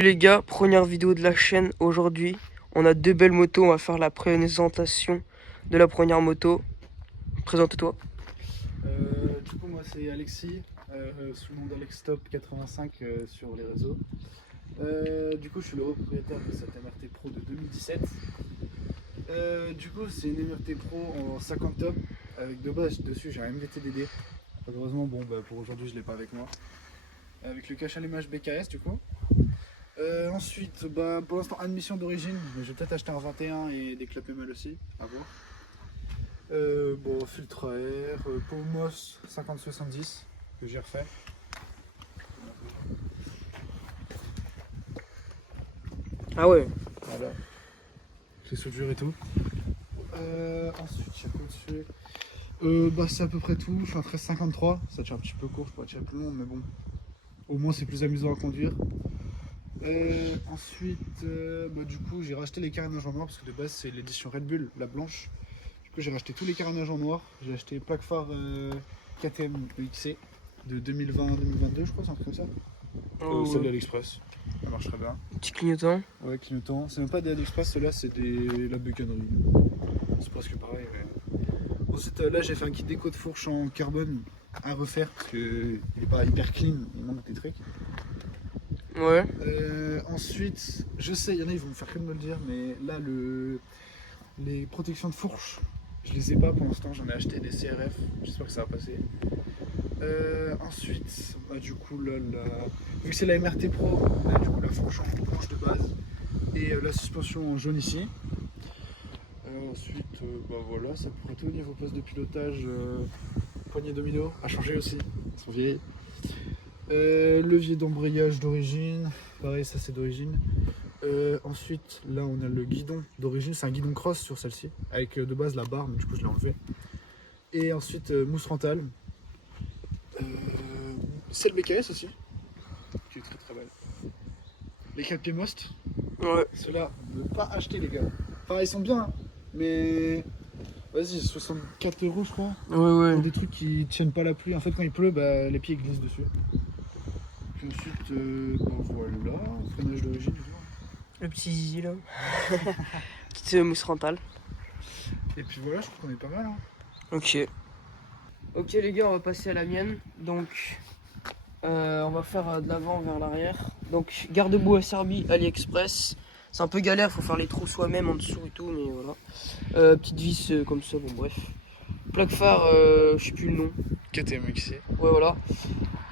Les gars, première vidéo de la chaîne aujourd'hui. On a deux belles motos, on va faire la présentation de la première moto. Présente-toi. Du coup moi c'est Alexis, sous le nom d'AlexTop85 sur les réseaux. Du coup je suis le propriétaire de cette MRT Pro de 2017. Du coup c'est une MRT Pro en 50 top avec de base dessus j'ai un MVT-DD. Malheureusement bon pour aujourd'hui je l'ai pas avec moi. Avec le cache allumage BKS du coup. Ensuite pour l'instant admission d'origine, mais je vais peut-être acheter un 21 et des clapets mal aussi, à voir. Filtre à air, Pomos 50-70 que j'ai refait. Ah ouais. Voilà. J'ai soudure et tout. Ensuite, il y a quoi dessus c'est à peu près tout. Je suis en 13,53. Ça tient un petit peu court, je pourrais tirer plus long, mais bon. Au moins, c'est plus amusant à conduire. Ensuite, du coup, j'ai racheté les carénages en noir parce que de base, c'est l'édition Red Bull, la blanche. Du coup, j'ai racheté tous les carénages en noir. J'ai acheté plaque phare KTM EXC de 2020-2022, je crois, c'est un truc comme ça. Celle d'AliExpress, ça marche très bien. Petit clignotant. Ouais, clignotant. C'est même pas des AliExpress, celle-là, c'est la bucanerie. C'est presque pareil. Mais... Ensuite, là, j'ai fait un kit déco de fourche en carbone à refaire parce qu'il est pas hyper clean, il manque des trucs. Ouais. Ensuite, je sais, il y en a, ils vont me faire que de me le dire, mais là, les protections de fourche, je les ai pas pour l'instant, j'en ai acheté des CRF, j'espère que ça va passer. Ensuite, du coup, là, vu que c'est la MRT Pro, on a du coup la fourche en blanche de base et la suspension en jaune ici. Ensuite, voilà, ça pourrait tout au niveau poste de pilotage, poignée domino, a changé aussi, elles sont vieilles. Levier d'embrayage d'origine, pareil, ça c'est d'origine. Ensuite, là on a le guidon d'origine, c'est un guidon cross sur celle-ci, avec de base la barre, mais du coup je l'ai enlevé. Et ensuite, mousse frontale. Celle BKS aussi, qui est très très belle. Les clapiers Most, Ouais. ceux-là, ne pas acheter les gars. Enfin, ils sont bien, hein, mais vas-y, 64 € je crois. Ouais. Pour des trucs qui tiennent pas la pluie. En fait, quand il pleut, les pieds glissent dessus. Puis ensuite, voilà, freinage d'origine. Le petit zizi là. Petite mousse frontale. Et puis voilà, je trouve qu'on est pas mal. Hein. Ok. Ok les gars, on va passer à la mienne. Donc, on va faire de l'avant vers l'arrière. Donc, garde-boue à Serbie, AliExpress. C'est un peu galère, faut faire les trous soi-même en dessous et tout, mais voilà. Petite vis comme ça, bon bref. Plaque phare, je sais plus le nom. KTM XC. Ouais voilà.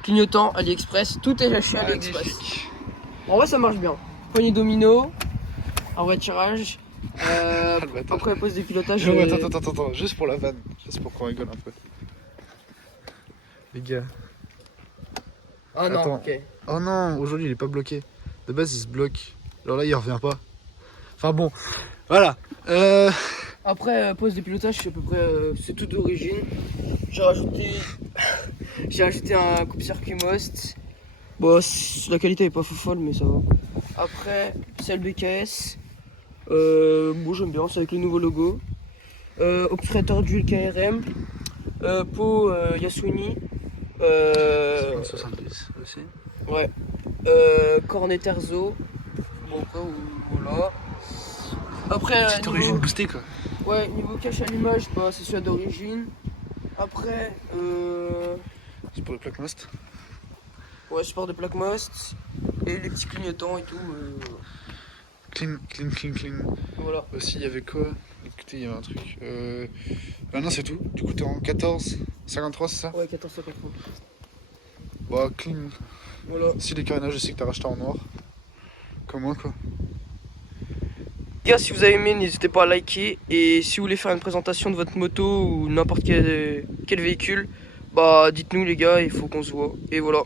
Clignotant, AliExpress, tout est lâché à AliExpress. Magnifique. En vrai ça marche bien. Poignée domino, un voiturage. Après poste de pilotage. Attends, juste pour la vanne, juste pour qu'on rigole un peu. Les gars. Ah non, Attends. ok. Oh non, aujourd'hui il est pas bloqué. De base il se bloque. Alors là il revient pas. Enfin bon, voilà. Après poste de pilotage, c'est à peu près c'est tout d'origine. J'ai rajouté un coupe-circuit Most. Bon, la qualité est pas fou folle, mais ça va. Après, celle BKS. Bon, j'aime bien, c'est avec le nouveau logo. Obturateur d'huile KRM. Pot Yasuni. 70 aussi. Ouais. Cornet Terzo. Bon, après, voilà. Après, Petite origine boostée quoi. ouais, niveau cache allumage, c'est celui d'origine. Après, C'est pour les plaques Most. ouais, support de plaque Most. Et les petits clignotants et tout. Clean. Voilà. Aussi il y avait quoi? Écoutez, il y avait un truc. Non, c'est tout. Du coup, t'es en 14, 53, c'est ça? Ouais, 14,50. Bah, clean. Voilà. Si les carénages, je sais que t'as racheté en noir. Comme moi, quoi. Les gars, si vous avez aimé, n'hésitez pas à liker. Et si vous voulez faire une présentation de votre moto ou n'importe quel véhicule, dites-nous les gars, il faut qu'on se voit. Et voilà.